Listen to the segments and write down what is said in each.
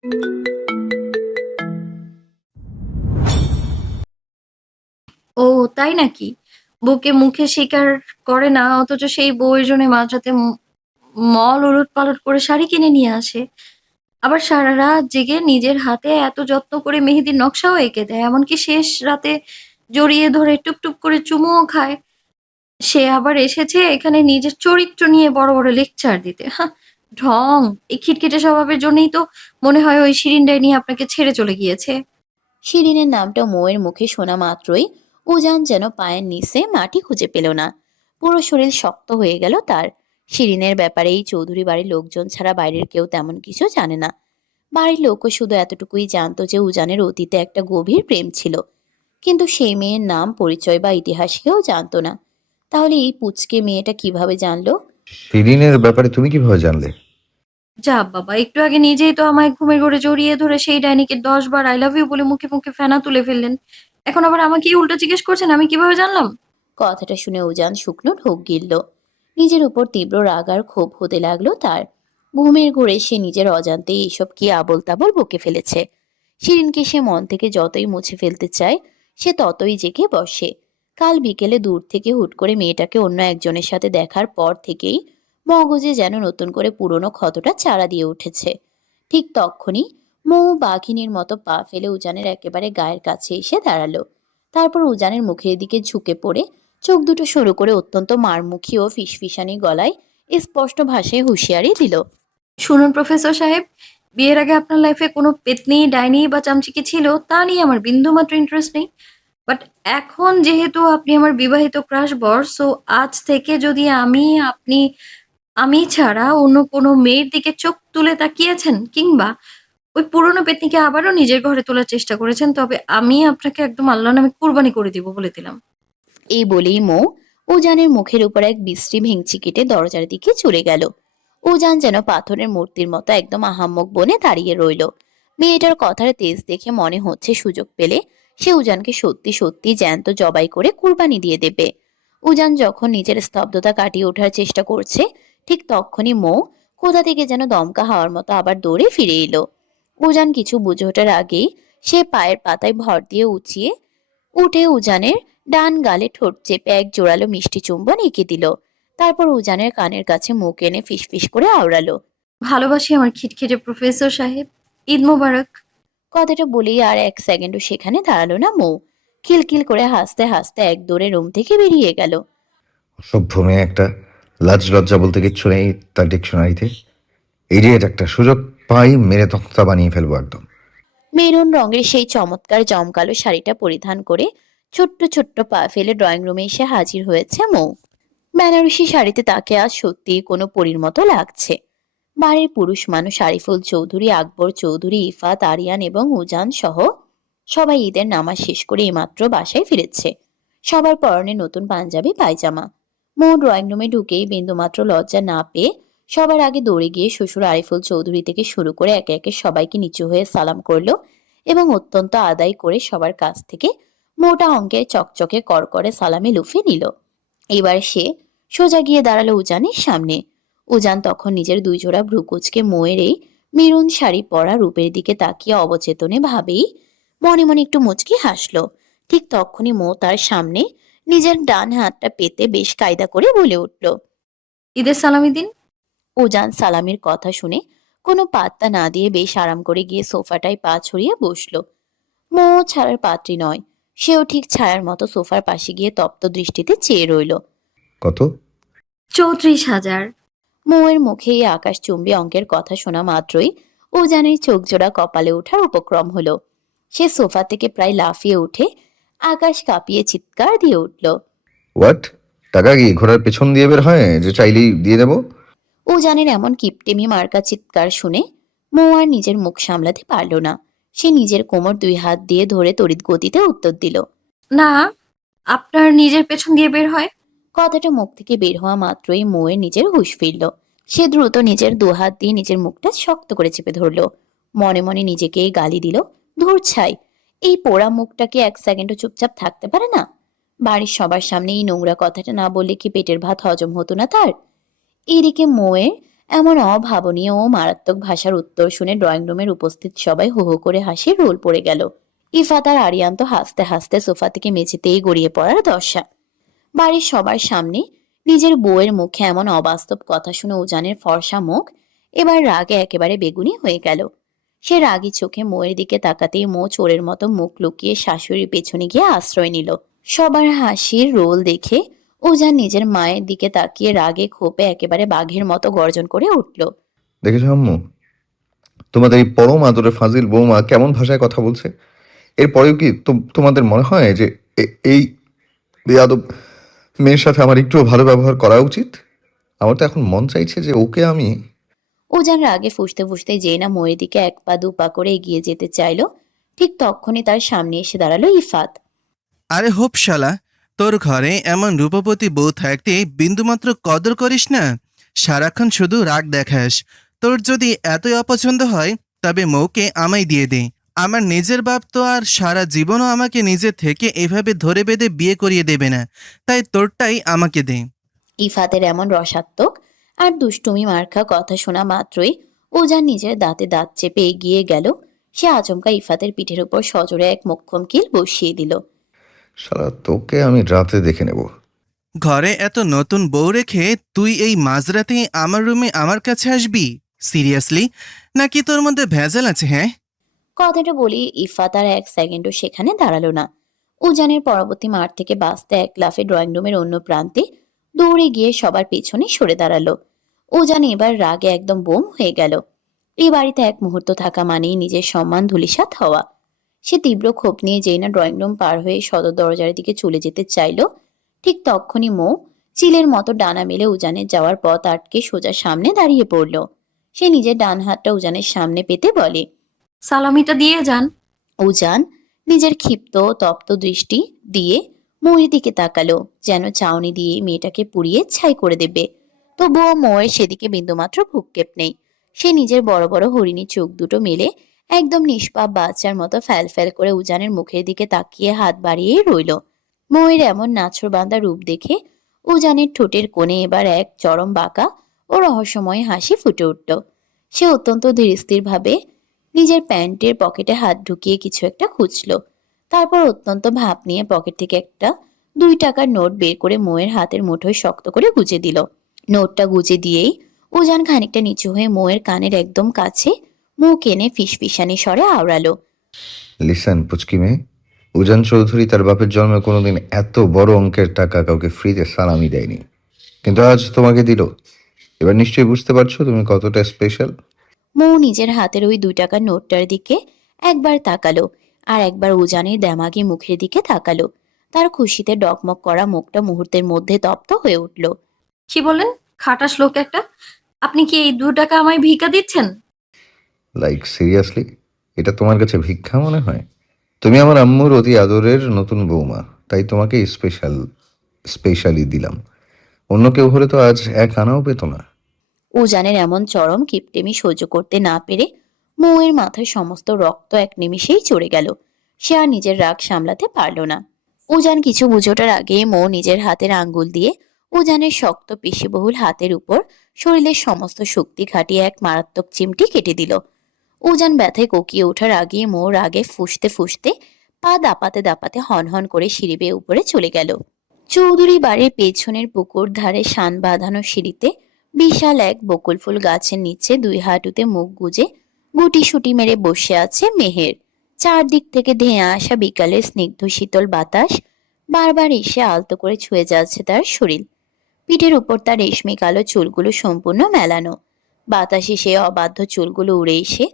ও তাই নাকি? বউকে মুখে স্বীকার করে না অথচ সেই বউয়ের জন্য মাঝরাতে মল ওলটপালট করে শাড়ি কিনে নিয়ে আসে। আবার সারা রাত জেগে নিজের হাতে এত যত্ন করে মেহেদির নকশাও এঁকে দেয়। এমনকি শেষ রাতে জড়িয়ে ধরে টুপটুপ করে চুমুও খায়। সে আবার এসেছে এখানে নিজের চরিত্র নিয়ে বড়, বড় লেকচার দিতে। হাহ! ঢং! এই খিটখিটে স্বভাবের জন্যই তো মনে হয় ওই শিরিন ডাইনি আপনাকে ছেড়ে চলে গিয়েছে। শিরিনের নামটা মৌয়ের মুখে শোনা মাত্রই উজান যেন পায়ের নিচে মাটি খুঁজে পেল না। পুরো শরীর শক্ত হয়ে গেল তার। শিরিনের ব্যাপারে এই চৌধুরী বাড়ির লোকজন ছাড়া বাইরের কেউ তেমন কিছু জানে না। বাড়ির লোকও শুধু এতটুকুই জানতো যে উজানের অতীতে একটা গভীর প্রেম ছিল, কিন্তু সেই মেয়ের নাম, পরিচয় বা ইতিহাস কেউ জানতো না। তাহলে এই পুচকে মেয়েটা কিভাবে জানলো? শিরিনের ব্যাপারে তুমি কিভাবে জানলে? যা বাবা! একটু আগে নিজেই তো আমায় ঘুমের ঘোরে জড়িয়ে ধরে সেই ডাইনিকে ১০ বার I love you বলে মুখে, মুখে ফেনা তুলে ফেললেন। এখন আবার আমাকেই উল্টো জিজ্ঞেস করছেন আমি কিভাবে জানলাম? কথাটা শুনে উজান শুকনো ঢোক গিলল। নিজের উপর তীব্র রাগ আর ক্ষোভ হতে লাগলো তার। ঘুমের ঘোরে সে নিজের অজান্তেই এসব কি আবোল তাবোল বকে ফেলেছে। শিরিনকে সে মন থেকে যতই মুছে ফেলতে চায়, সে ততই জেগে বসে। কাল বিকেলে দূর থেকে হুট করে মেয়েটাকে অন্য একজনের সাথে দেখার পর থেকেই মগজে যেন নতুন করে পুরনো ক্ষতটা চারা দিয়ে উঠেছে। ঠিক তক্ষুনি মৌ বাঘিনীর মতো পা ফেলে উজানের একেবারে গায়ের কাছে এসে দাঁড়ালো। তারপর উজানের মুখের দিকে ঝুঁকে পড়ে চোখ দুটো সরু করে অত্যন্ত মারমুখী ও ফিসফিসানি গলায় স্পষ্ট ভাষায় হুঁশিয়ারি দিল। শুনুন প্রফেসর সাহেব, বিয়ের আগে আপনার লাইফে কোনো পেত্নী, ডাইনি বা চামচিকি ছিল তা নিয়ে আমার বিন্দুমাত্র ইন্টারেস্ট নেই। বাট এখন যেহেতু আপনি আমার বিবাহিত ক্রাশ বর, সো আজ থেকে যদি আমি ছাড়া অন্য কোনো মেয়ের দিকে চোখ তুলে তাকিয়েছেন কিংবা ওই পুরনো পেত্নীকে আবারও নিজের ঘরে তোলার চেষ্টা করেছেন, তবে আমি আপনাকে একদম আল্লাহর নামে কুরবানি করে দিব বলে দিলাম। এই বলেই মৌ উজানের মুখের উপর এক বিশ্রী ভেঙচি কেটে দরজার দিকে চলে গেল। উজান যেন পাথরের মূর্তির মতো একদম আহাম্মক বনে দাঁড়িয়ে রইল। মেয়েটার কথার তেজ দেখে মনে হচ্ছে সুযোগ পেলে সে উজানকে সত্যি সত্যি জ্যান্ত জবাই করে কুরবানি দিয়ে দেবে। উজান যখন নিজের স্তব্ধতা কাটিয়ে ওঠার চেষ্টা করছে, ঠিক তখনই মৌ কোথা থেকে যেন দমকা হাওয়ার মতো আবার দৌড়ে ফিরে এলো। উজান কিছু বুঝে ওঠার আগেই সে পায়ের পাতায় ভর দিয়ে উঠে উজানের ডান গালে ঠোঁট চেপে এক জোরালো মিষ্টি চুম্বন এঁকে দিল। তারপর উজানের কানের কাছে মুখ এনে ফিসফিস করে আওড়ালো। ভালোবাসি আমার খিটখিটে প্রফেসর সাহেব। ঈদ মোবারক। কথাটা বলেই আর এক সেকেন্ডও সেখানে দাঁড়ালো না মৌ। খিলখিল করে হাসতে হাসতে এক দৌড়ে রুম থেকে বেরিয়ে গেল। অসভ্য মেয়ে একটা। লাজ লজ্জা বলতে কিচ্ছু নেই তার ডিকশনারিতে। ইডিয়েট একটা, সুযোগ পাই মেরে তক্তা বানিয়ে ফেলবো একদম। মেরুন রঙের সেই চমৎকার জমকালো শাড়িটা পরিধান করে ছোট্ট ছোট্ট পা ফেলে ড্রয়িং রুমে এসে হাজির হয়েছে মৌ। বেনারসি শাড়িতে তাকে আজ সত্যিই কোনো পরীর মতো লাগছে। বাড়ির পুরুষ মানুষ আরিফুল চৌধুরী, আকবর চৌধুরী, ইফাত, আরিয়ান এবং উজান সহ সবাই ঈদের নামাজ শেষ করে এইমাত্র বাসায় ফিরেছে। সবার পরনে নতুন পাঞ্জাবি পায়জামা। মৌ ড্রয়িং রুমে ঢুকেই বিন্দুমাত্র লজ্জা না পেয়ে সবার আগে দৌড়ে গিয়ে শ্বশুর আরিফুল চৌধুরী থেকে শুরু করে একে একে সবাইকে নিচু হয়ে সালাম করলো এবং অত্যন্ত আদায় করে সবার কাছ থেকে মোটা অঙ্কের চকচকে করকরে সালামি লুফে নিল। এবার সে সোজা গিয়ে দাঁড়ালো উজানের সামনে। উজান তখন নিজের দুই জোড়া ভ্রুকুচকে মোয়ের এই মেরুন শাড়ি পরা রূপের দিকে তাকিয়ে অবচেতনে ভাবেই মনে মনে একটু মুচকি হাসলো। ঠিক তখনই মৌ তার সামনে নিজের ডান হাতটা পেতে বেশ কায়দা করে বলে উঠল। ঈদের সালামি দিন। উজান সালামির কথা শুনে কোনো পাত্তা না দিয়ে বেশ আরাম করে গিয়ে সোফাটায় পা ছড়িয়ে বসলো। মৌ ছাড়ার পাত্রী নয়, সেও ঠিক ছায়ার মতো সোফার পাশে গিয়ে তপ্ত দৃষ্টিতে চেয়ে রইল। কত? ৩৪,০০০। মৌয়ের মুখে এই আকাশচুম্বী অঙ্কের কথা শোনা মাত্রই উজানের চোখ জোড়া কপালে ওঠার উপক্রম হলো। সে সোফা থেকে প্রায় লাফিয়ে উঠে আকাশ কাঁপিয়ে চিৎকার দিয়ে উঠল। হোয়াট? টাকা কি ঘোড়ার পেছন দিয়ে বের হয় যে চাইলেই দিয়ে দেবো? উজানের এমন কিপটেমি মার্কা চিৎকার শুনে মৌ আর নিজের মুখ সামলাতে পারল না। সে নিজের কোমর দুই হাত দিয়ে ধরে তড়িৎ গতিতে উত্তর দিল। না, আপনার নিজের পেছন দিয়ে বের হয়। কথাটা মুখ থেকে বের হওয়া মাত্রই মৌয়ের নিজের হুঁশ ফিরল। সে দ্রুত নিজের দুহাত দিয়ে নিজের মুখটা শক্ত করে চেপে ধরল। মনে মনে নিজেকেই গালি দিল, ধুর ছাই, এই পোড়া মুখটাকে এক সেকেন্ডও চুপচাপ থাকতে পারে না। বাড়ির সবার সামনে এই নোংরা কথাটা না বললে কি পেটের ভাত হজম হতো না তার? এদিকে মৌয়ের এমন অভাবনীয় ও মারাত্মক ভাষার উত্তর শুনে ড্রয়িং রুমের উপস্থিত সবাই হো হো করে হাসির রোল পড়ে গেল। ইফাত আর আরিয়ান তো হাসতে হাসতে সোফা থেকে মেঝেতেই গড়িয়ে পড়ার দশা। বাড়ির সবার সামনে নিজের বউয়ের মুখে এমন অবাস্তব কথা শুনে উজানের ফর্সা মুখ এবার রাগে একেবারে বেগুনি হয়ে গেল। সে রাগী চোখে মোয়ের দিকে তাকাতেই মো চোরের মতো মুখ লুকিয়ে শাশুড়ির পেছনে গিয়ে আশ্রয় নিল। সবার হাসির রোল দেখে উজান নিজের মায়ের দিকে তাকিয়ে রাগে ক্ষোভে একেবারে বাঘের মতো গর্জন করে উঠল। দেখেছো আম্মু, তোমাদের এই পরম আদরের ফাজিল বৌমা কেমন ভাষায় কথা বলছে? এরপরেও কি তোমাদের মনে হয় যে এই বেয়াদব মেয়ের সাথে আমার একটুও ভালো ব্যবহার করা উচিত? আমার তো এখন মন চাইছে যে ওকে আমি... উজান রাগে ফুঁসতে ফুঁসতে যেই না মোয়ের দিকে এক পা দু পা করে এগিয়ে যেতে চাইল, ঠিক তখনই তার সামনে এসে দাঁড়ালো ইফাত। আরে হোপ শালা, তোর ঘরে এমন রূপবতী বউ থাকতে বিন্দুমাত্র কদর করিস না, সারাক্ষণ শুধু রাগ দেখাস। তোর যদি এতই অপছন্দ হয় তবে মৌকে আমায় দিয়ে দে। আমার নিজের বাপ তো আর সারা জীবনও আমাকে নিজে থেকে এভাবে ধরে বেঁধে বিয়ে করিয়ে দেবে না, তাই তোরটাই আমাকে দে। ইফাতের এমন রসাত্মক আর দুষ্টুমি মার্কা কথা শোনা মাত্রই উজান নিজের দাঁতে দাঁত চেপে এগিয়ে গেল। সে আচমকা ইফাতের পিঠের উপর সজোরে এক মোক্ষম কিল বসিয়ে দিল। শালা তোকে আমি রাতে দেখে নেব। ঘরে এত নতুন বউ রেখে তুই এই মাঝরাতে আমার রুমে আমার কাছে আসবি? সিরিয়াসলি, নাকি তোর মধ্যে ভেজাল আছে? হ্যাঁ, কথাটা বলি ইফাত আর এক সেকেন্ডও সেখানে দাঁড়ালো না। উজানের পরবর্তী মাঠ থেকে বাঁচতে এক লাফে ড্রয়িং রুমের অন্য প্রান্তে দৌড়ে গিয়ে সবার পেছনে সরে দাঁড়ালো। উজান এবার রাগে একদম বোম হয়ে গেল। এই বাড়িতে এক মুহূর্ত থাকা মানেই নিজের সম্মান ধূলিসাৎ হওয়া। সে তীব্র ক্ষোভ নিয়ে যেই না ড্রয়িং রুম পার হয়ে সদর দরজার দিকে চলে যেতে চাইল, ঠিক তখনই মৌ চিলের মতো ডানা মেলে উজানের যাওয়ার পথ আটকে সোজা সামনে দাঁড়িয়ে পড়ল। সে নিজের ডান হাতটা উজানের সামনে পেতে বলে, সালামিটা দিয়ে যান। উজান নিজের ক্ষিপ্ত তপ্ত দৃষ্টি দিয়ে মৌয়ের দিকে তাকালো, যেন চাউনি দিয়ে মেয়েটাকে পুড়িয়ে ছাই করে দেবে। তবুও মৌয়ের সেদিকে বিন্দুমাত্র ভ্রুক্ষেপ নেই। সে নিজের বড় বড় হরিণী চোখ দুটো মেলে একদম নিষ্পাপ বাচ্চার মতো ফ্যাল ফ্যাল করে উজানের মুখের দিকে তাকিয়ে হাত বাড়িয়েই রইল। মৌয়ের এমন নাছোড়বান্দা রূপ দেখে উজানের ঠোঁটের কোণে এবার এক চরম বাঁকা ও রহস্যময় হাসি ফুটে উঠল। সে অত্যন্ত ধীরস্থির ভাবে নিজের প্যান্টের পকেটে হাত ঢুকিয়ে কিছু একটা খুঁজল। তারপর অত্যন্ত ভাব নিয়ে পকেট থেকে একটা 2 টাকার নোট বের করে মৌয়ের হাতের মুঠোয় শক্ত করে গুজে দিল। নোটটা গুজে দিয়েই উজান খানিকটা নিচু হয়ে মৌয়ের কানের একদম কাছে মুখ এনে ফিসফিসানি স্বরে আওড়ালো, লিসেন পুচকি মেয়ে, উজান চৌধুরী তার বাপের জন্মে কোনোদিন এত বড় অঙ্কের টাকা কাউকে ফ্রিতে সালামি দেয়নি, কিন্তু আজ তোমাকে দিল। এবার নিশ্চয়ই বুঝতে পারছো তুমি কতটা স্পেশাল। মৌ নিজের হাতের ওই 2 টাকার নোটটার দিকে একবার তাকালো, আর একবার উজানের দেমাগী মুখের দিকে তাকালো। তার খুশিতে ডকমক করা মুখটা মুহূর্তের মধ্যে তপ্ত হয়ে উঠল। কি বলেন? খাটাস লোক একটা। আপনি কি এই 2 টাকা আমায় ভিক্ষা দিচ্ছেন? লাইক সিরিয়াসলি, এটা তোমার কাছে ভিক্ষা মনে হয়? তুমি আমার আম্মুর অতি আদরের নতুন বৌমা, তাই তোমাকে স্পেশালি দিলাম। অন্য কেউ হলে তো আজ এক আনাও পেত না। উজানের এমন চরম কিপটেমি সহ্য করতে না পেরে মৌয়ের মাথার সমস্ত রক্ত এক নিমিষেই চড়ে গেল। সে আর নিজের রাগ সামলাতে পারল না। উজান কিছু বুঝোটার আগে মৌ নিজের হাতের আঙ্গুল দিয়ে উজানের শক্ত পেশিবহুল হাতের উপর শরীরের সমস্ত শক্তি খাটিয়ে এক মারাত্মক চিমটি কেটে দিল। উজান ব্যথায় কোকিয়ে ওঠার আগে মৌ রাগে ফুঁসতে ফুঁসতে পা দাপাতে দাপাতে হনহন করে সিঁড়ি বেয়ে উপরে চলে গেল। চৌধুরী বাড়ির পেছনের পুকুর ধারে শান বাঁধানো সিঁড়িতে বিশাল এক বকুল ফুল গাছের নিচে 2 হাঁটুতে মুখ গুজে গুটি সুটি মেরে বসে আছে মেহের। চারদিক থেকে ধেয়ে আসা বিকালের স্নিগ্ধ শীতল বাতাস বারবার এসে আলতো করে ছুঁয়ে যাচ্ছে তার শরীর। পিঠের উপর তার রেশমি কালো চুলগুলো সম্পূর্ণ মেলানো। বাতাসে সে অবাধ্য চুলগুলো উড়ে এসে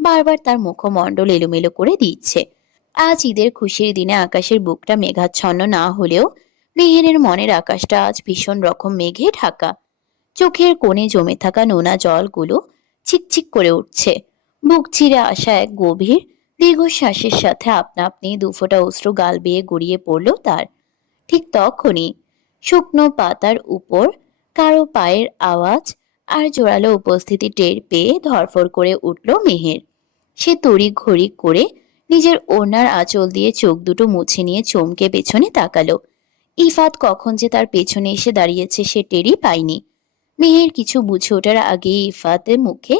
বারবার তার মুখমণ্ডল এলোমেলো করে দিচ্ছে। আজ ঈদের খুশির দিনে আকাশের বুকটা মেঘাচ্ছন্ন না হলেও মেহেরের মনের আকাশটা আজ ভীষণ রকম মেঘে ঢাকা। চোখের কোণে জমে থাকা নোনা জলগুলো চিকচিক করে উঠছে। বুক চিরে আসা এক গভীর দীর্ঘশ্বাসের সাথে আপনা আপনি 2 ফোঁটা অশ্রু গাল বেয়ে গড়িয়ে পড়ল তার। ঠিক তখনই শুকনো পাতার উপর কারো পায়ের আওয়াজ আর জোরালো উপস্থিতি টের পেয়ে ধরফর করে উঠল মেহের। সে তড়িঘড়ি করে নিজের ওড়নার আঁচল দিয়ে চোখ দুটো মুছে নিয়ে চমকে পেছনে তাকালো। ইফাত কখন যে তার পেছনে এসে দাঁড়িয়েছে সে টেরই পায়নি। মেহের কিছু বুঝে ওঠার আগেই ইফাতের মুখে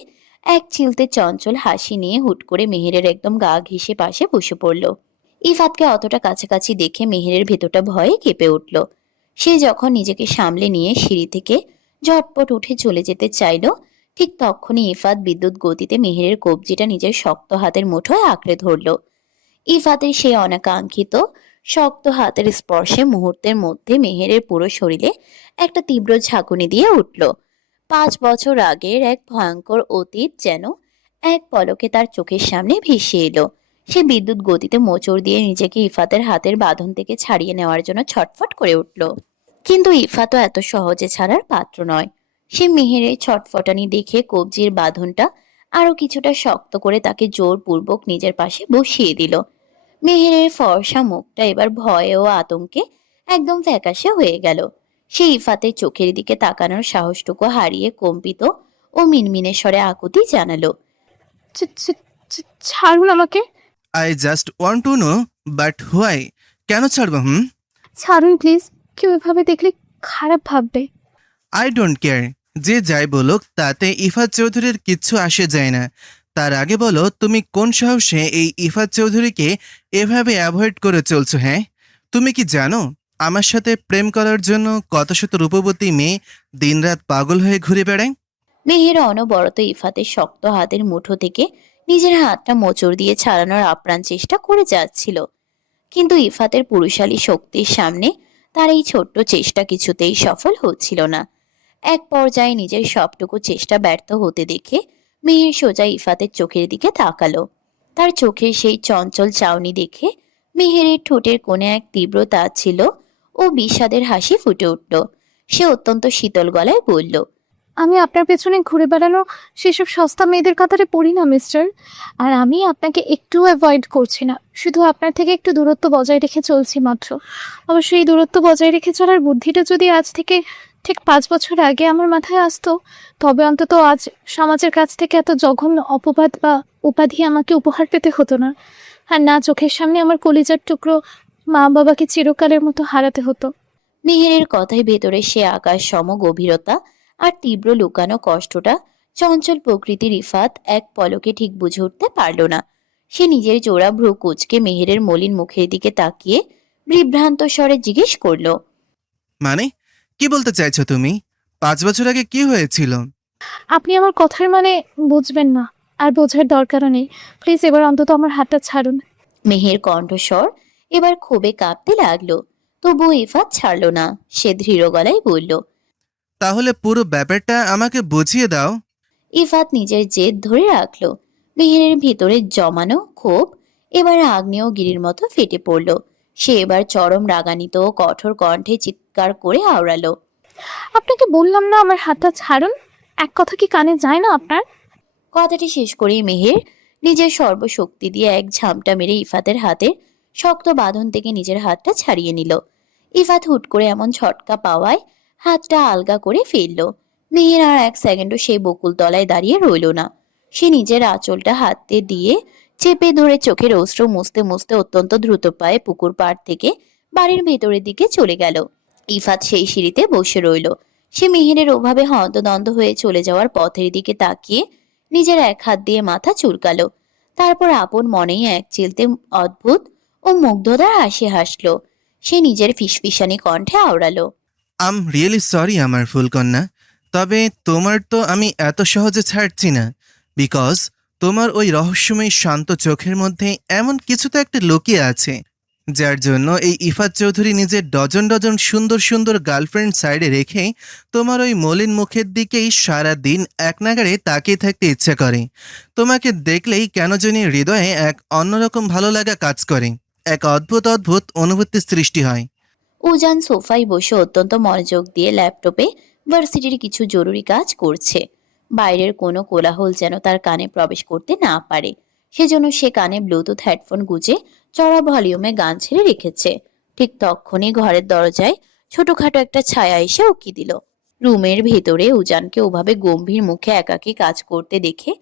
এক চিলতে চঞ্চল হাসি নিয়ে হুট করে মেহেরের একদম গা ঘেঁষে পাশে বসে পড়ল। ইফাতকে অতটা কাছাকাছি দেখে মেহেরের ভেতরটা ভয়ে কেঁপে উঠল। সে যখন নিজেকে সামলে নিয়ে সিঁড়ি থেকে ঝটপট উঠে চলে যেতে চাইল, ঠিক তখনই ইফাত বিদ্যুৎ গতিতে মেহেরের কবজিটা নিজের শক্ত হাতের মুঠোয় আঁকড়ে ধরল। ইফাতের সেই অনাকাঙ্ক্ষিত শক্ত হাতের স্পর্শে মুহূর্তের মধ্যে মেহেরের পুরো শরীরে একটা তীব্র ঝাঁকুনি দিয়ে উঠল। 5 বছর আগের এক ভয়ঙ্কর অতীত যেন এক পলকে তার চোখের সামনে ভেসে এলো। সে বিদ্যুৎ গতিতে মোচড় দিয়ে নিজেকে ইফাতের হাতের বাঁধন থেকে ছাড়িয়ে নেওয়ার জন্য ছটফট করে উঠল। কিন্তু ইফাতও এত সহজে ছাড়ার পাত্র নয়। সে মেহেরের ছটফটানি দেখে কবজির বাঁধনটা আরো কিছুটা শক্ত করে তাকে জোরপূর্বক নিজের পাশে বসিয়ে দিল। মেহেরের ফর্সা মুখটা এবার ভয়ে ও আতঙ্কে একদম ফ্যাকাশে হয়ে গেল। সে ইফাতের চোখের দিকে তাকানোর সাহসটুকু হারিয়ে কম্পিত ও মিনমিনে স্বরে আকুতি জানালো। ছাড়ুন আমাকে। I just want to know, but why? কেন ছাড়বো? ছাড়ুন প্লিজ। কেউ এভাবে দেখলে খারাপ ভাববে। I don't care. যে যাই বলুক তাতে ইফাত চৌধুরীর কিচ্ছু আসে যায় না। তার আগে বলো, তুমি কোন সাহসে এই ইফাত চৌধুরীকে এভাবে অ্যাভয়েড করে চলছো? হ্যাঁ, তুমি কি জানো আমার সাথে প্রেম করার জন্য কত শত রূপবতী মেয়ে দিনরাত পাগল হয়ে ঘুরে বেড়ায়? মেহের অনবরত ইফাতের শক্ত হাতের মুঠো থেকে নিজের হাতটা মোচড় দিয়ে ছাড়ানোর আপ্রাণ চেষ্টা করে যাচ্ছিল। কিন্তু ইফাতের পুরুষালী শক্তির সামনে তার এই ছোট্ট চেষ্টা কিছুতেই সফল হচ্ছিল না। এক পর্যায়ে নিজের সবটুকু চেষ্টা ব্যর্থ হতে দেখে মেহের সোজা ইফাতের চোখের দিকে তাকালো। তার চোখের সেই চঞ্চল চাউনি দেখে মেহেরের ঠোঁটের কোণে এক তীব্র তাচ্ছিল ও বিষাদের হাসি ফুটে উঠল। সে অত্যন্ত শীতল গলায় বলল, আমি আপনার পেছনে ঘুরে বেড়ানো সেসব সস্তা মেয়েদের কাতারে পড়ি না মিস্টার। আর আমি আপনাকে একটু অ্যাভয়েড করছি না, শুধু আপনার থেকে একটু দূরত্ব বজায় রেখে চলছি মাত্র। অবশ্য এই দূরত্ব বজায় রেখে চলার বুদ্ধিটা যদি আজ থেকে ঠিক 5 বছর আগে আমার মাথায় আসতো, তবে অন্তত আজ সমাজের কাছ থেকে এত জঘন্য অপবাদ বা উপাধি আমাকে উপহার পেতে হতো না। আর না চোখের সামনে আমার কলিজার টুকরো মা বাবাকে চিরকালের মতো হারাতে হতো। মেহেরের কথায় ভেতরে সে আকাশ সম গভীরতা আর তীব্র লুকানো কষ্টটা চঞ্চল প্রকৃতির ইফাত এক পলকে ঠিক বুঝে উঠতে পারল না। সে নিজের জোড়া ভ্রু কুঁচকে মেহেরের মলিন মুখের দিকে তাকিয়ে বিভ্রান্ত স্বরে জিজ্ঞেস করল, মানে কি বলতে চাইছো তুমি? 5 বছর আগে কি হয়েছিল? আপনি আমার কথার মানে বুঝবেন না, আর বোঝার দরকারও নেই। প্লিজ এবার অন্তত আমার হাতটা ছাড়ুন। মেহের কণ্ঠস্বর এবার ক্ষোভে কাঁপতে লাগলো। তবুও ইফাত ছাড়ল না। সে দৃঢ় গলায় বলল, তাহলে পুরো ব্যাপারটা আমাকে বুঝিয়ে দাও। ইফাত নিজের জেদ ধরে রাখলো। মেহেরের ভিতরে জমানো ক্ষোভ এবার আগ্নেয়গিরির মতো ফেটে পড়ল। সে এবার চরম রাগান্বিত ও কঠোর কণ্ঠে চিৎকার করে আওড়ালো, আপনাকে বললাম না আমার হাতটা ছাড়ুন। এক কথা কি কানে যায় না আপনার? কথাটি শেষ করেই মেহের নিজের সর্বশক্তি দিয়ে এক ঝামটা মেরে ইফাতের হাতের শক্ত বাঁধন থেকে নিজের হাতটা ছাড়িয়ে নিল। ইফাত হুট করে এমন ঝটকা পাওয়ায় হাতটা আলগা করে ফেলল। মেহের আর এক সেকেন্ডও সেই বকুল তলায় দাঁড়িয়ে রইল না। সে নিজের আঁচলটা হাতে দিয়ে চেপে ধরে চোখের অশ্রু মুছতে মুছতে অত্যন্ত দ্রুত পায়ে পুকুর পাড় থেকে বাড়ির ভেতরের দিকে চলে গেল। ইফাত সেই সিঁড়িতে বসে রইল। সে মেহেরের ওভাবে হন্তদন্ত হয়ে চলে যাওয়ার পথের দিকে তাকিয়ে নিজের এক হাত দিয়ে মাথা চুলকালো। তারপর আপন মনেই এক চিলতে অদ্ভুত ও মুগ্ধতার হাসি হাসলো। সে নিজের ফিসফিসানি কণ্ঠে আওড়ালো, আম রিয়েলি সরি আমার ফুলকন্যা, তবে তোমার তো আমি এত সহজে ছাড়ছি না। বিকজ তোমার ওই রহস্যময় শান্ত চোখের মধ্যে এমন কিছু তো একটা লুকিয়ে আছে, যার জন্য এই ইফাত চৌধুরী নিজের ডজন ডজন সুন্দর সুন্দর গার্লফ্রেন্ড সাইডে রেখে তোমার ওই মলিন মুখের দিকেই সারা দিন এক নাগাড়ে তাকিয়ে থাকতে ইচ্ছে করে। তোমাকে দেখলেই কেন জানি হৃদয়ে এক অন্যরকম ভালো লাগা কাজ করে, এক অদ্ভুত অদ্ভুত অনুভূতির সৃষ্টি হয়। উজান সোফায় বসে অত্যন্ত মনোযোগ দিয়ে ল্যাপটপে ভার্সিটির কিছু জরুরি কাজ করছে। বাইরের কোনো কোলাহল যেন তার কানে প্রবেশ করতে না পারে, সেজন্য সে কানে ব্লুটুথ হেডফোন গুজে চড়া ভলিউমে গান ছেড়ে রেখেছে। ঠিক তখনই ঘরের দরজায় ছোটখাটো একটা ছায়া এসে উকি দিল। রুমের ভেতরে উজানকে ওভাবে গম্ভীর মুখে একাকী কাজ করতে দেখে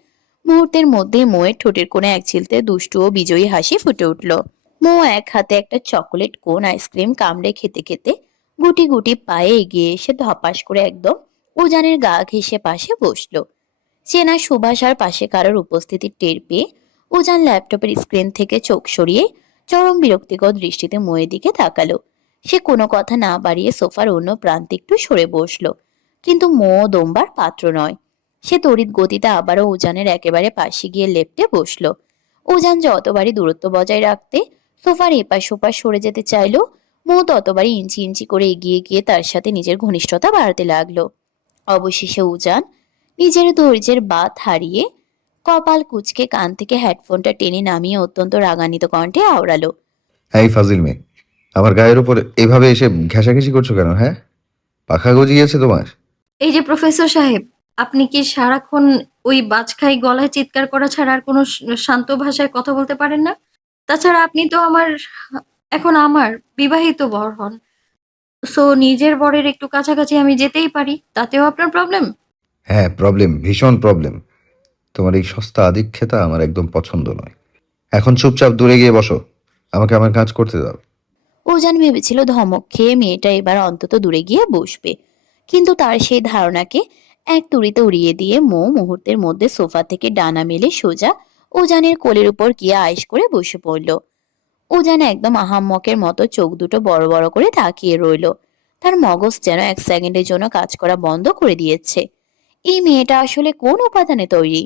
মুহূর্তের মধ্যে মোয়ের ঠোঁটের কোণে এক ছিলতে দুষ্টু ও বিজয়ী হাসি ফুটে উঠল। মো এক হাতে একটা চকোলেট কোন আইসক্রিম কামড়ে খেতে খেতে গুটি গুটি পায়ে এগিয়ে এসে ধপাস করে একদম উজানের গা ঘেঁষে পাশে বসলো। চেনা সুভাষ আর পাশে কারোর উপস্থিতি টের পেয়ে উজান ল্যাপটপের স্ক্রিন থেকে চোখ সরিয়ে চরম বিরক্তিকর দৃষ্টিতে মোয়ের দিকে তাকালো। সে কোনো কথা না বাড়িয়ে সোফার অন্য প্রান্তে একটু সরে বসলো, কিন্তু মো দমবার পাত্র নয়। সে তড়িৎ গতিতে আবারও উজানের একেবারে পাশে গিয়ে লেপ্টে বসলো। উজান যতবারই দূরত্ব বজায় রাখতে সোফার এপাশ ওপাশ সরে যেতে চাইলো, মো ততবারই ইঞ্চি ইঞ্চি করে এগিয়ে গিয়ে তার সাথে নিজের ঘনিষ্ঠতা বাড়াতে লাগলো। অবশেষে উজান নিজের ধৈর্যের বাঁধ হারিয়ে কপাল কুঁচকে কান থেকে হেডফোনটা টেনে নামিয়ে অত্যন্ত রাগান্বিত কণ্ঠে আওড়ালো। এই ফাজিল মেয়ে, আমার গায়ের উপর এভাবে এসে ঘেঁষাঘেঁষি করছো কেন? হ্যাঁ, পাখা গজিয়েছে তোমার? এই যে প্রফেসর সাহেব, আপনি কি সারাক্ষণ ওই বাজখাই গলায় চিৎকার করা ছাড়া আর কোনো শান্ত ভাষায় কথা বলতে পারেন না? তাছাড়া আপনি তো এখন আমার বিবাহিত বর হন। সো নিজের বরের একটু কাছাকাছি আমি যেতেই পারি, তাতেও আপনার প্রবলেম? হ্যাঁ, প্রবলেম, ভীষণ প্রবলেম। তোমার এই সস্তা আদিক্ষেতা আমার একদম পছন্দ নয়। এখন চুপচাপ দূরে গিয়ে বসো, আমাকে আমার কাজ করতে দাও। উজান ভেবেছিল ধমক খেয়ে মেয়েটা এবার অন্তত দূরে গিয়ে বসবে, কিন্তু তার সেই ধারণাকে এক তুড়িতে উড়িয়ে দিয়ে মুহূর্তের মধ্যে সোফা থেকে ডানা মেলে সোজা উজানের কোলের উপর গিয়ে আয়েশ করে বসে পড়ল। উজান একদম আহাম্মকের মতো চোখ দুটো বড় বড় করে তাকিয়ে রইল। তার মগজ যেন এক সেকেন্ডের জন্য কাজ করা বন্ধ করে দিয়েছে। এই মেয়েটা আসলে কোন উপাদানে তৈরি?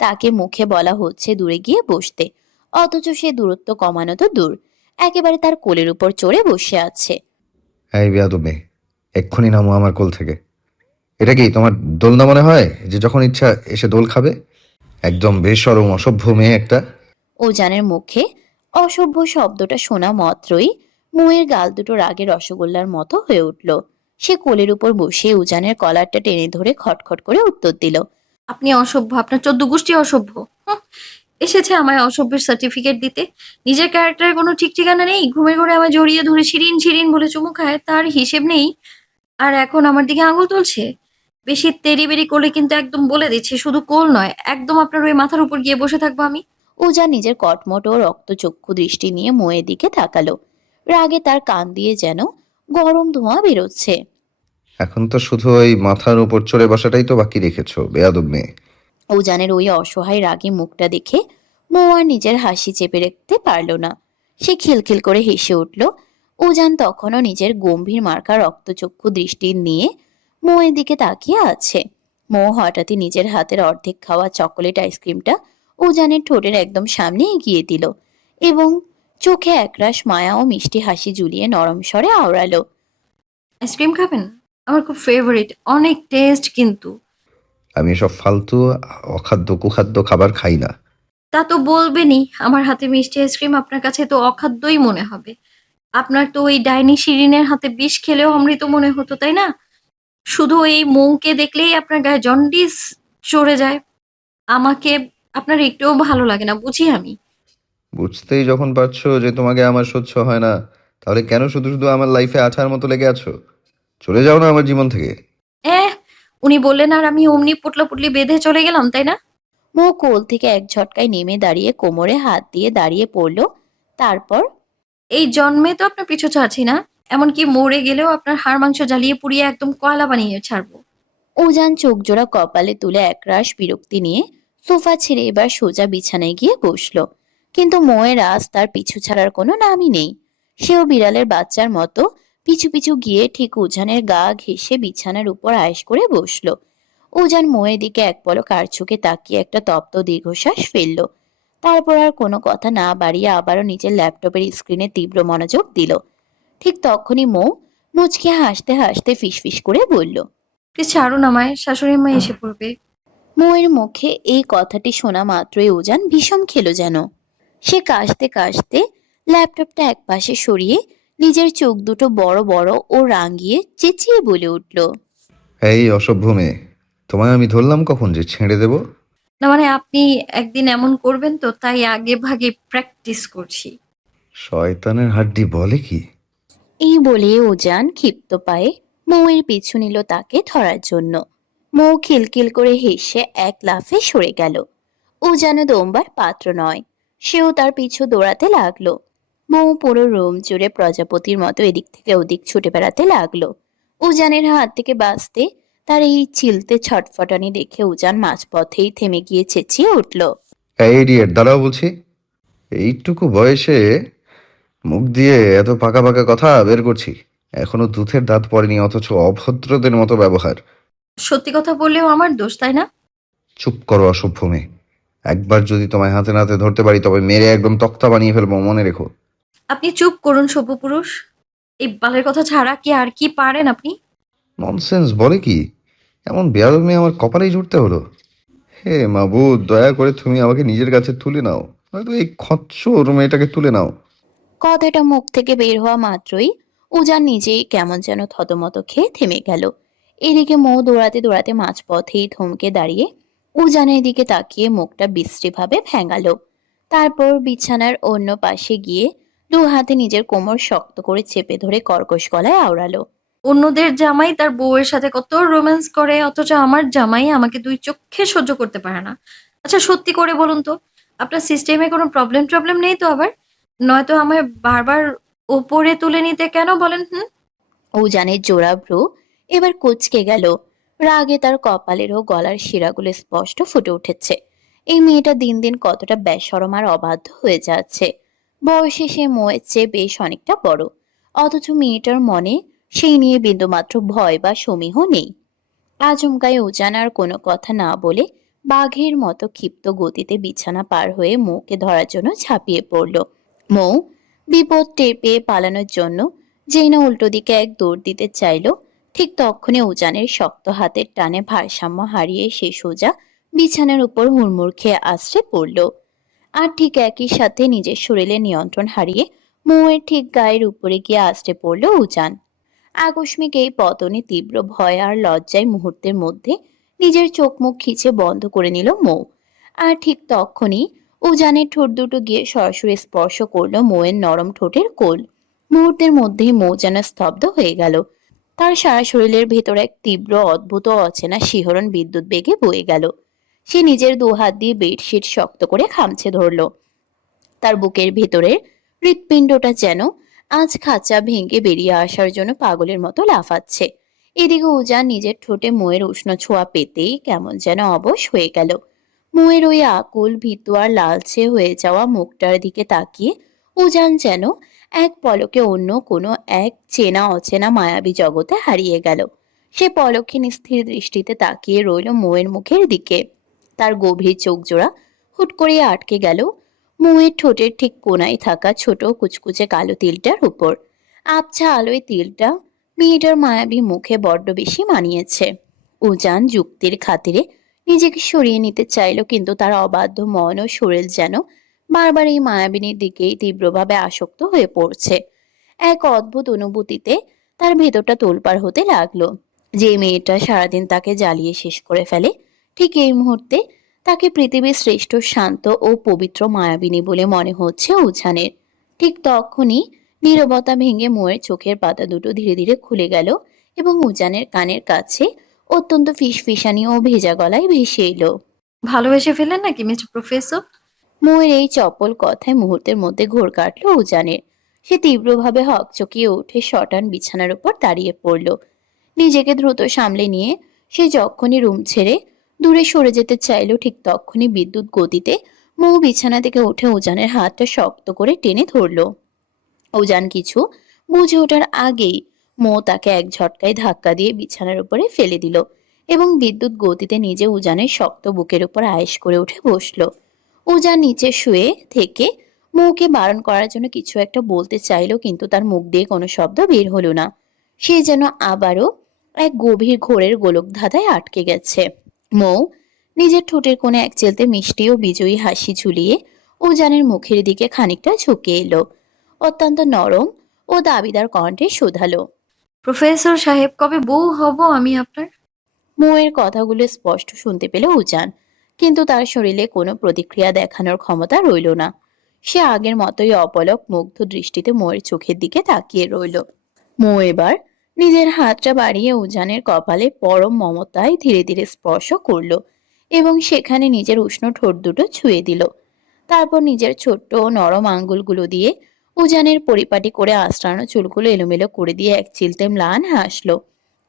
তাকে মুখে বলা হচ্ছে দূরে গিয়ে বসতে, অথচ সে দূরত্ব কমানো তো দূর, একেবারে তার কোলের উপর চড়ে বসে আছে। এই বেয়াদব মেয়ে, এক্ষুনি নামো আমার কোল থেকে। এটা কি তোমার দোলনা মনে হয় যে যখন ইচ্ছা এসে দোল খাবে? একদম বেশরম অসভ্য মেয়ে একটা। উজানের মুখে অসভ্য শব্দটা শোনা মাত্রই মুয়ের গাল দুটো রাগে রসগোল্লার মতো হয়ে উঠল। সে কোলের উপর বসে উজানের কলারটা টেনে ধরে খটখট করে উত্তর দিল। আপনি অসভ্য, আপনার ১৪ গোষ্ঠী অসভ্য। হুঁ, এসেছে আমায় অসভ্যের সার্টিফিকেট দিতে। নিজের ক্যারেক্টারের কোনো ঠিক ঠিকানা নেই, ঘুমে ঘুরে আমায় জড়িয়ে ধরে শিরিন শিরিন বলে চুমু খায়, তার হিসেব নেই। আর এখন আমার দিকে আঙুল তুলছে। বেশি তেড়িবেড়ি করলে কিন্তু একদম বলে দিচ্ছি, শুধু কোল নয়, একদম আপনার ওই মাথার উপর গিয়ে বসে থাকবো আমি। উজান নিজের কটমট ও রক্তচক্ষু দৃষ্টি নিয়ে মুয়ের দিকে তাকালো। রাগে তার কান দিয়ে যেন গরম ধোঁয়া বেরোচ্ছে। এখন তো শুধু ওই মাথার উপর চড়ে বসাটাই তো বাকি রেখেছো, বেয়াদব মেয়ে। উজানের ওই অসহায় রাগী মুখটা দেখে মৌ আর নিজের হাসি চেপে রাখতে পারল না। সে খিলখিল করে হেসে উঠল। উজান তখনও নিজের গম্ভীর মার্কা রক্তচক্ষু দৃষ্টি নিয়ে মৌয়ের দিকে তাকিয়ে আছে। মৌ হঠাৎই নিজের হাতের অর্ধেক খাওয়া চকোলেট আইসক্রিমটা উজানের ঠোঁটের একদম সামনে এগিয়ে দিল এবং চোখে একরাশ মায়া ও মিষ্টি হাসি ঝুলিয়ে নরম স্বরে আওড়ালো। আইসক্রিম খাবেন? আমার খুব ফেভারিট, অনেক টেস্ট কিন্তু। আমি এসব ফালতু অখাদ্য কুখাদ্য খাবার খাই না। তা তো বলবেনই, আমার হাতে মিষ্টি আইসক্রিম আপনার কাছে তো অখাদ্যই মনে হবে। আপনার তো ওই ডাইনি শিরিনের হাতে বিষ খেলেও অমৃত মনে হতো, তাই না? শুধু এই মৌকে দেখলেই আপনার গায়ে জন্ডিস চড়ে যায়। আমাকে আপনার একটুও ভালো লাগে না, বুঝি আমি। বুঝতেই যখন পারছো যে তোমাকে আমার সহ্য হয় না, তাহলে কেন শুধু শুধু আমার লাইফে আঠার মতো লেগে আছো? চলে যাও না আমার জীবন থেকে। এহ, উনি বললেন আর আমি অমনি পুটলি বেঁধে চলে গেলাম, তাই না? মৌ কোল থেকে এক ঝটকায় নেমে দাঁড়িয়ে কোমরে হাত দিয়ে দাঁড়িয়ে পড়ল। তারপর এই জন্মে তো আপনার পিছু ছাড়ছি না, এমনকি মরে গেলেও আপনার হাড় মাংস জ্বালিয়ে পুড়িয়ে একদম কয়লা বানিয়ে ছাড়বো। উজান চোখ জোড়া কপালে তুলে একরাশ বিরক্তি নিয়ে সোফা ছেড়ে এবার সোজা বিছানায় গিয়ে বসলো। কিন্তু মোয়ের আজ তার পিছু ছাড়ার কোনো নামই নেই। সেও বিড়ালের বাচ্চার মতো পিছু পিছু গিয়ে ঠিক উজানের গা ঘেঁষে বিছানার উপর আয়েশ করে বসলো। উজান মোয়ের দিকে এক পলক আর চোখে তাকিয়ে একটা তপ্ত দীর্ঘশ্বাস ফেললো। তারপর আর কোনো কথা না বাড়িয়ে আবারও নিজের ল্যাপটপের স্ক্রিনে তীব্র মনোযোগ দিল। ঠিক তখনই মৌ মুচকে হাসতে হাসতে ফিসফিস করে বলল। প্লিজ ছাড়ুন আমায়, শাশুড়ি মা এসে পড়বে। মৌয়ের মুখে এই কথাটি শোনা মাত্রই উজান ভীষণ খেলো যেন। সে কাশতে কাশতে ল্যাপটপটা একপাশে সরিয়ে নিজের চোখ দুটো বড় বড় ও রাঙিয়ে চেঁচিয়ে বলে উঠল। এই অসভ্য মেয়ে, তোমায় আমি ধরলাম কখন যে ছেড়ে দেব? না মানে আপনি একদিন এমন করবেন তো, তাই আগে ভাগে প্র্যাকটিস করছি। শয়তানের হাড্ডি বলে কি? এই বলে উজান ক্ষিপ্ত পায়ে মৌয়ের পিছু নিল তাকে ধরার জন্য। মৌ খিলখিল করে হেসে এক লাফে সরে গেল। উজানও দমবার পাত্র নয়, সেও তার পিছু দৌড়াতে লাগলো। মৌ পুরো রুম জুড়ে প্রজাপতির মতো এদিক থেকে ওদিক ছুটে বেড়াতে লাগলো। উজানের হাত থেকে বাঁচতে তার এই চিলতে ছটফটানি দেখে উজান মাঝপথেই থেমে গিয়ে চেঁচিয়ে উঠল। এই ইডিয়েট, দাঁড়াও বলছি। এইটুকু বয়সে মুখ দিয়ে এত পাকা পাকা কথা বের করছি, এখনো দুধের দাঁত পড়েনি, অথচ অভদ্রদের মতো ব্যবহার। সত্যি কথা বললেও আমার দোষ, তাই না? চুপ করো অসভ্য মেয়ে। একবার যদি তোমায় হাতে নাতে ধরতে পারি তবে মেরে একদম তক্তা বানিয়ে ফেলবো, মনে রেখো। আপনি চুপ করুন সভ্য পুরুষ। এই বালের কথা ছাড়া কি আর কি পারেন আপনি? ননসেন্স বলে কি? এমন বেয়াদব মেয়ে আমার কপালেই জুটতে হলো। হে মাবুদ, দয়া করে তুমি আমাকে নিজের কাছে তুলে নাও, হয়তো এই খচ্চর মেয়েটাকে তুলে নাও। কথাটা মুখ থেকে বের হওয়া মাত্রই উজান নিজেই কেমন যেন থতমত খেয়ে থেমে গেল। এদিকে মৌ দৌড়াতে দৌড়াতে মাঝপথেই থমকে দাঁড়িয়ে উজানের দিকে তাকিয়ে মুখটা বিশ্রীভাবে ভেঙালো। তারপর বিছানার অন্য পাশে গিয়ে দু হাতে নিজের কোমর শক্ত করে চেপে ধরে কর্কশ গলায় আওড়ালো। অন্যদের জামাই তার বউয়ের সাথে কত রোম্যান্স করে, অথচ আমার জামাই আমাকে দুই চোখে সহ্য করতে পারে না। আচ্ছা সত্যি করে বলুন তো, আপনার সিস্টেমে কোনো প্রবলেম টবলেম নেই তো আবার? নয়তো আমায় বারবার ওপরে তুলে নিতে কেন বলেন? হুম। উজানের জোড়া ভ্রু এবার কুঁচকে গেল। রাগে তার কপালের ও গলার শিরাগুলো স্পষ্ট ফুটে উঠেছে। এই মেয়েটা দিন দিন কতটা বেশরম আর অবাধ্য হয়ে যাচ্ছে। বয়সে সে মোয়ের চেয়ে বেশ অনেকটা বড়, অথচ মেয়েটার মনে সেই নিয়ে বিন্দুমাত্র ভয় বা সমীহ নেই। আচমকাই উজান আর কোনো কথা না বলে বাঘের মতো ক্ষিপ্ত গতিতে বিছানা পার হয়ে মৌকে ধরার জন্য ঝাঁপিয়ে পড়ল। মৌ বিপদ টের পেয়ে পালানোর জন্য যেই না উল্টো দিকে এক দৌড় দিতে চাইল, ঠিক তখনই উজানের শক্ত হাতের টানে ভারসাম্য হারিয়ে সে সোজা বিছানার উপর হুড়মুড় খেয়ে আছড়ে পড়ল। আর ঠিক একই সাথে নিজের শরীরে নিয়ন্ত্রণ হারিয়ে মৌয়ের ঠিক গায়ের উপরে গিয়ে আছড়ে পড়ল উজান। আকস্মিক এই পতনে তীব্র ভয় আর লজ্জায় মুহূর্তের মধ্যে নিজের চোখ মুখ খিচে বন্ধ করে নিল মৌ। আর ঠিক তখনই উজানের ঠোঁট দুটো গিয়ে সরাসরি স্পর্শ করলো মৌয়ের নরম ঠোঁটের কোল। মুহূর্তের মধ্যেই মৌ যেন স্তব্ধ হয়ে গেল। তার সারা শরীরের ভেতর এক তীব্র অদ্ভুত ও অচেনা শিহরণ বিদ্যুৎ বেগে বয়ে গেল। সে নিজের দু হাত দিয়ে বেডশিট শক্ত করে খামচে ধরল। তার বুকের ভেতরের হৃৎপিণ্ডটা যেন আজ খাঁচা ভেঙে বেরিয়ে আসার জন্য পাগলের মতো লাফাচ্ছে। এদিকে উজান নিজের ঠোঁটে মোয়ের উষ্ণ ছোঁয়া পেতেই কেমন যেন অবশ হয়ে গেল। মোয়ের ওই আকুল ভীতু আর লালচে হয়ে যাওয়া মুখটার দিকে তাকিয়ে উজান যেন এক পলকে অন্য কোনো এক চেনা অচেনা মায়াবী জগতে হারিয়ে গেল। সে পলক্ষে স্থির দৃষ্টিতে তাকিয়ে রইল মোয়ের মুখের দিকে। তার গভীর চোখ জোড়া হুট করে আটকে গেল মুয়ের ঠোঁটের ঠিক কোনায় থাকা ছোট কুচকুচে কালো তিলটার উপর। আবছা আলোয় তিলটা মেয়েটার মায়াবী মুখে বড্ড বেশি মানিয়েছে। উজান যুক্তির খাতিরে নিজেকে সরিয়ে নিতে চাইল, কিন্তু তার অবাধ্য মন ও শরীর যেন বারবার এই মায়াবিনীর দিকেই তীব্রভাবে আসক্ত হয়ে পড়ছে। এক অদ্ভুত অনুভূতিতে তার ভেতরটা তোলপাড় হতে লাগলো। যে মেয়েটা সারাদিন তাকে জ্বালিয়ে শেষ করে ফেলে, ঠিক এই মুহূর্তে তাকে পৃথিবীর শ্রেষ্ঠ শান্ত ও পবিত্র মায়াবিনী বলে মনে হচ্ছে উজানের। ঠিক তখনই নীরবতা ভেঙে মোয়ের চোখের পাতা দুটো ধীরে ধীরে খুলে গেল এবং উজানের কানের কাছে অত্যন্ত ফিসফিসানি ও ভেজা গলায় ভেসে এলো। ভালোবেসে ফেলেন নাকি মিস্টার প্রফেসর? মোয়ের এই চপল কথায় মুহূর্তের মধ্যে ঘোর কাটলো উজানের। সে তীব্রভাবে হকচকিয়ে উঠে শটান বিছানার উপর দাঁড়িয়ে পড়ল। নিজেকে দ্রুত সামলে নিয়ে সে যখনই রুম ছেড়ে দূরে সরে যেতে চাইল, ঠিক তখনই বিদ্যুৎ গতিতে মৌ বিছানা থেকে উঠে উজানের হাতটা শক্ত করে টেনে ধরল। উজান কিছু বুঝে ওঠার আগেই মৌ তাকে এক ঝটকায় ধাক্কা দিয়ে বিছানার উপরে ফেলে দিল এবং বিদ্যুৎ গতিতে নিজে উজানের শক্ত বুকের উপর আয়েশ করে উঠে বসলো। উজান নিচে শুয়ে থেকে মৌকে বারণ করার জন্য কিছু একটা বলতে চাইলো, কিন্তু তার মুখ দিয়ে কোনো শব্দ বের হলো না। সে যেন আবারও এক গভীর ঘোরের গোলক ধাঁধায় আটকে গেছে। মৌ নিজের ঠোঁটের কোণে এক চেলতে মিষ্টি ও বিজয়ী হাসি ঝুলিয়ে উজানের মুখের দিকে খানিকটা ঝুঁকে এলো। অত্যন্ত নরম ও দাবিদার কণ্ঠে শুধালো। প্রফেসর সাহেব, কবে বউ হব আমি আপনার? মৌয়ের কথাগুলো স্পষ্ট শুনতে পেল উজান, কিন্তু তার শরীরে কোনো প্রতিক্রিয়া দেখানোর ক্ষমতা রইল না। সে আগের মতোই অপলক মুগ্ধ দৃষ্টিতে মৌয়ের চোখের দিকে তাকিয়ে রইল। মৌ এবার নিজের হাতটা বাড়িয়ে উজানের কপালে পরম মমতায় ধীরে ধীরে স্পর্শ করল এবং সেখানে নিজের উষ্ণ ঠোঁট দুটো ছুঁয়ে দিল। তারপর নিজের ছোট্ট ও নরম আঙ্গুলগুলো দিয়ে উজানের পরিপাটি করে আঁচড়ানো চুলগুলো এলোমেলো করে দিয়ে এক চিলতে ম্লান হাসলো।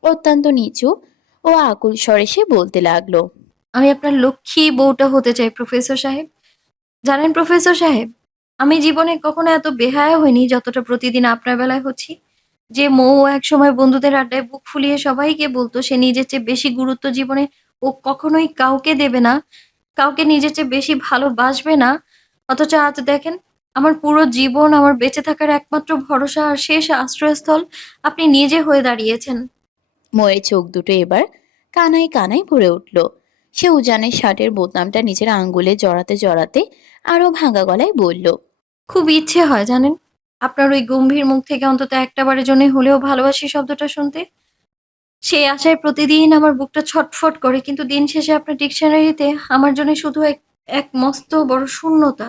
অত্যন্ত নিচু ও আকুল স্বরে সে বলতে লাগলো। আমি আপনার লক্ষ্মী বউটা হতে চাই প্রফেসর সাহেব। জানেন প্রফেসর সাহেব, আমি জীবনে কখনো এত বেহায়া হইনি যতটা প্রতিদিন আপনার বেলায় হচ্ছি। যে মৌ একসময় বন্ধুদের আড্ডায় বুক ফুলিয়ে সবাইকে বলতো সে নিজের চেয়ে বেশি গুরুত্ব জীবনে ও কখনোই কাউকে দেবে না, কাউকে নিজের চেয়ে বেশি ভালোবাসবে না। অথচ আজ দেখেন, আমার পুরো জীবন, আমার বেঁচে থাকার একমাত্র ভরসা আর শেষ আশ্রয়স্থল আপনি নিজে হয়ে দাঁড়িয়েছেন। ময়ের চোখ দুটো এবার কানায় কানায় ভরে উঠল। সে উজানের শার্টের বোতামটা নিজের আঙ্গুলে জড়াতে জড়াতে আরো ভাঙা গলায় বলল। খুব ইচ্ছে হয় জানেন, আপনার ওই গম্ভীর মুখ থেকে অন্তত একটা বারের জন্য হলেও ভালোবাসি শব্দটা শুনতে। সেই আশায় প্রতিদিন আমার বুকটা ছটফট করে, কিন্তু দিন শেষে আপনার ডিকশনারিতে আমার জন্য শুধু এক এক মস্ত বড় শূন্যতা।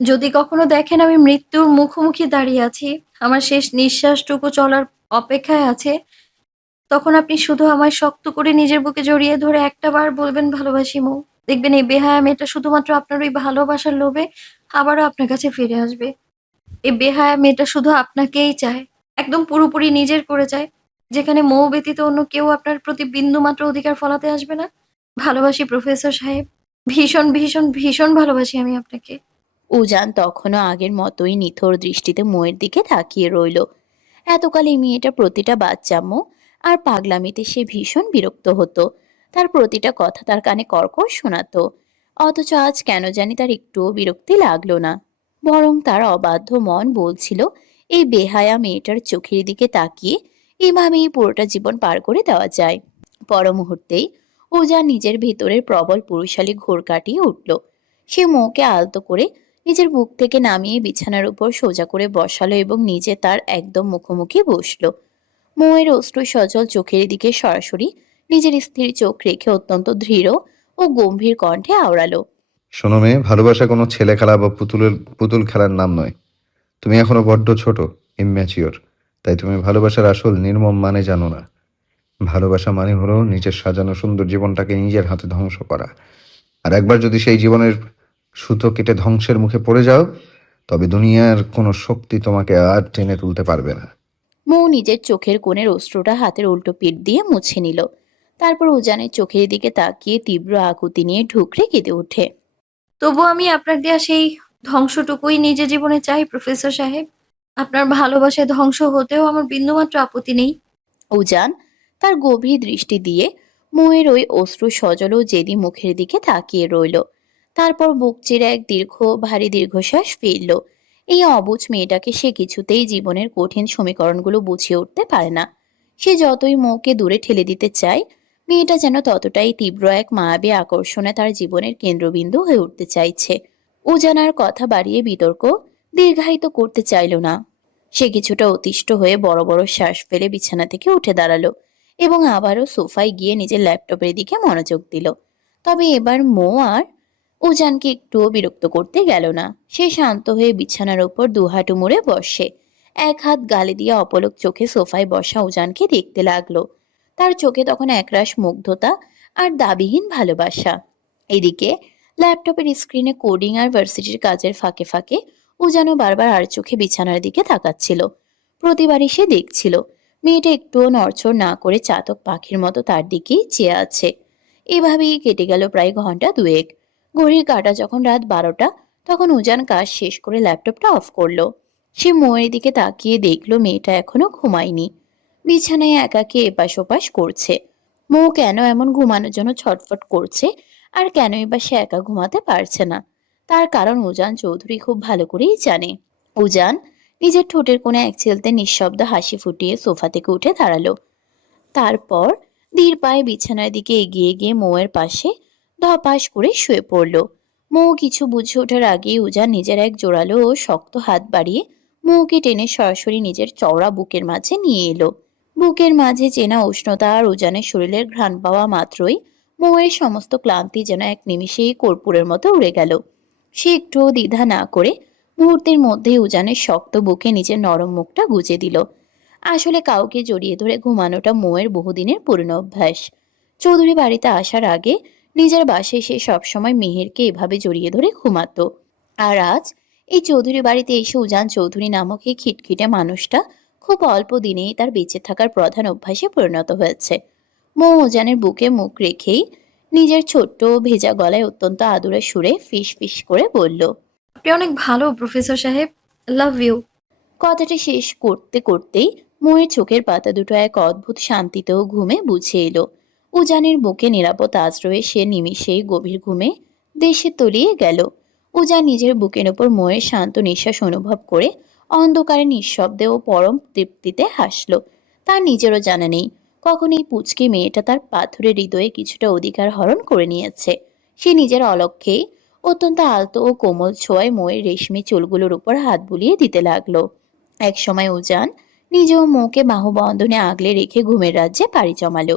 যদি কখনো দেখেন আমি মৃত্যুর মুখোমুখি দাঁড়িয়ে আছি, আমার শেষ নিঃশ্বাসটুকু চলার অপেক্ষায় আছে, তখন আপনি শুধু আমায় শক্ত করে নিজের বুকে জড়িয়ে ধরে একটা বার বলবেন ভালোবাসি মৌ। দেখবেন এই বেহায়া মেয়েটা শুধুমাত্র আপনার ওই ভালোবাসার লোভে আবারও আপনার কাছে ফিরে আসবে। এই বেহায়া মেয়েটা শুধু আপনাকেই চায়, একদম পুরোপুরি নিজের করে চায়, যেখানে মৌ ব্যতীত অন্য কেউ আপনার প্রতি বিন্দুমাত্র অধিকার ফলাতে আসবে না। ভালোবাসি প্রফেসর সাহেব, ভীষণ ভীষণ ভীষণ ভালোবাসি আমি আপনাকে। উজান তখনও আগের মতোই নিথর দৃষ্টিতে মোয়ের দিকে তাকিয়ে রইল। এতকাল এই মেয়েটা প্রতিটা বাচ্চামো আর পাগলামিতে সে ভীষণ বিরক্ত হতো। তার প্রতিটা কথা তার কানে কর্কশ শোনাতো। অথচ আজ কেন জানি তার একটুও বিরক্তি লাগলো না, বরং তার অবাধ্য মন বলছিল এই বেহায়া মেয়েটার চোখের দিকে তাকিয়ে এভাবেই পুরোটা জীবন পার করে দেওয়া যায়। পর মুহূর্তেই উজান নিজের ভেতরের প্রবল পুরুষালী ঘোর কাটিয়ে উঠল। সে মৌকে আলতো করে নিজের বুক থেকে নামিয়ে বিছানার উপর সোজা করে বসালো এবং নিজে তার একদম মুখোমুখি বসলো। মৌয়ের অশ্রু সজল চোখের দিকে সরাসরি নিজের স্থির চোখ রেখে অত্যন্ত দৃঢ় ও গম্ভীর কণ্ঠে আওড়ালো। শোনো মেয়ে, ভালোবাসা কোনো ছেলে খেলা বা পুতুল খেলার নাম নয়। তুমি এখনো বড্ড ছোট, ইম্যাচিওর। তাই তুমি ভালোবাসার আসল নির্মম মানে জানো না। ভালোবাসা মানে হলো নিজের সাজানো সুন্দর জীবনটাকে নিজের হাতে ধ্বংস করা। আর একবার যদি সেই জীবনের সুতো কেটে ধ্বংসের মুখে পড়ে যাও, তবে দুনিয়ার কোনো শক্তি তোমাকে আর টেনে তুলতে পারবে না। মৌ নিজের চোখের কোণের অশ্রুটা হাতের উল্টো পিঠ দিয়ে মুছে নিল। তারপর উজানের চোখের দিকে তাকিয়ে তীব্র আকুতি নিয়ে ঢুকরে কেঁদে ওঠে। তবু আমি আপনার দেয়া সেই ধ্বংসটুকুই নিজের জীবনে চাই প্রফেসর সাহেব। আপনার ভালোবাসায় ধ্বংস হতেও আমার বিন্দুমাত্র আপত্তি নেই। উজান তার গভীর দৃষ্টি দিয়ে মৌয়ের ওই অশ্রু সজল ও জেদি মুখের দিকে তাকিয়ে রইল। তারপর বুক চিরে এক ভারী দীর্ঘশ্বাস ফেলল। এই অবুঝ মেয়েটাকে সে কিছুতেই জীবনের কঠিন সমীকরণগুলো বুঝিয়ে উঠতে পারে না। সে যতই মৌকে দূরে ঠেলে দিতে চায়, মেয়েটা যেন ততটাই তীব্র এক মায়াবী আকর্ষণে তার জীবনের কেন্দ্রবিন্দু হয়ে উঠতে চাইছে। উজানার কথা বাড়িয়ে বিতর্ক দীর্ঘায়িত করতে চাইল না। সে কিছুটা অতিষ্ঠ হয়ে বড় বড় শ্বাস ফেলে বিছানা থেকে উঠে দাঁড়ালো এবং আবারও সোফায় গিয়ে নিজের ল্যাপটপের দিকে মনোযোগ দিল। তবে এবার মৌ আর উজানকে একটুও বিরক্ত করতে গেল না। সে শান্ত হয়ে বিছানার উপর দুহাঁটু মুড়ে বসে এক হাত গালে দিয়ে অপলক চোখে সোফায় বসা উজানকে দেখতে লাগলো। তার চোখে তখন একরাশ মুগ্ধতা আর দাবিহীন ভালোবাসা। এদিকে ল্যাপটপের স্ক্রিনে কোডিং আর ভার্সিটির কাজের ফাঁকে ফাঁকে উজানও বারবার আর চোখে বিছানার দিকে তাকাচ্ছিল। প্রতিবারই সে দেখছিল মেয়েটা একটুও নড়চড় না করে চাতক পাখির মতো তার দিকেই চেয়ে আছে। এভাবেই কেটে গেল প্রায় ঘন্টা দুয়েক। ঘড়ির কাঁটা যখন রাত 12টা, তখন উজান কাজ শেষ করে ল্যাপটপটা অফ করলো। সে মোয়ের দিকে তাকিয়ে দেখলো মেয়েটা এখনো ঘুমায়নি, বিছানায় একাকী এপাশ ওপাশ করছে। মৌ কেন এমন ঘুমানোর জন্য ছটফট করছে আর কেনই বা সে একা ঘুমাতে পারছে না, তার কারণ উজান চৌধুরী খুব ভালো করেই জানে। উজান নিজের ঠোঁটের কোণে এক চিলতে নিঃশব্দ হাসি ফুটিয়ে সোফা থেকে উঠে দাঁড়ালো। তারপর ধীর পায়ে বিছানার দিকে এগিয়ে গিয়ে মৌয়ের পাশে ধপাস করে শুয়ে পড়ল। মৌ কিছু বুঝে ওঠার আগেই উজান নিজের এক জোরালো ও শক্ত হাত বাড়িয়ে মৌকে টেনে সরাসরি নিজের চওড়া বুকের মাঝে নিয়ে এলো। বুকের মাঝে চেনা উষ্ণতা আর উজানের শরীরের ঘ্রাণ পাওয়া মাত্রই মৌয়ের সমস্ত ক্লান্তি যেন এক নিমিষেই কর্পূরের মতো উড়ে গেল। সে একটুও দ্বিধা না করে মুহূর্তের মধ্যেই উজানের শক্ত বুকে নিজের নরম মুখটা গুজে দিল। আসলে কাউকে জড়িয়ে ধরে ঘুমানোটা মৌয়ের বহুদিনের পুরনো অভ্যাস। চৌধুরী বাড়িতে আসার আগে নিজের বাসায় সে সবসময় মেহেরকে এভাবে জড়িয়ে ধরে ঘুমাতো। আর আজ এই চৌধুরী বাড়িতে এসে উজান চৌধুরী নামক এই খিটখিটে মানুষটা খুব অল্প দিনেই তার বেঁচে থাকার প্রধান অভ্যাসে পরিণত হয়েছে। মৌ উজানের বুকে মুখ রেখেই নিজের ছোট্ট ভেজা গলায় অত্যন্ত আদুরে সুরে ফিস ফিস করে বলল। আপনি অনেক ভালো প্রফেসর সাহেব। Love you. কথাটা শেষ করতে করতেই মৌয়ের চোখের পাতা দুটো এক অদ্ভুত শান্তিতেও ঘুমে বুঝে এলো। উজানের বুকে নিরাপদ আশ্রয়ে সে নিমিষেই গভীর ঘুমে দেশে তলিয়ে গেল। উজান নিজের বুকের ওপর মৌয়ের শান্ত নিঃশ্বাস অনুভব করে অন্ধকারে নিঃশব্দে ও পরম তৃপ্তিতে হাসল। তার নিজেরও জানা নেই কখন এই পুচকি মেয়েটা তার পাথরের হৃদয়ে কিছুটা অধিকার হরণ করে নিয়েছে। সে নিজের অলক্ষ্যেই অত্যন্ত আলতো ও কোমল ছোঁয়ায় মৌয়ের রেশমি চুলগুলোর উপর হাত বুলিয়ে দিতে লাগলো। একসময় উজান নিজেও মৌকে বাহুবন্ধনে আগলে রেখে ঘুমের রাজ্যে পাড়ি জমালো।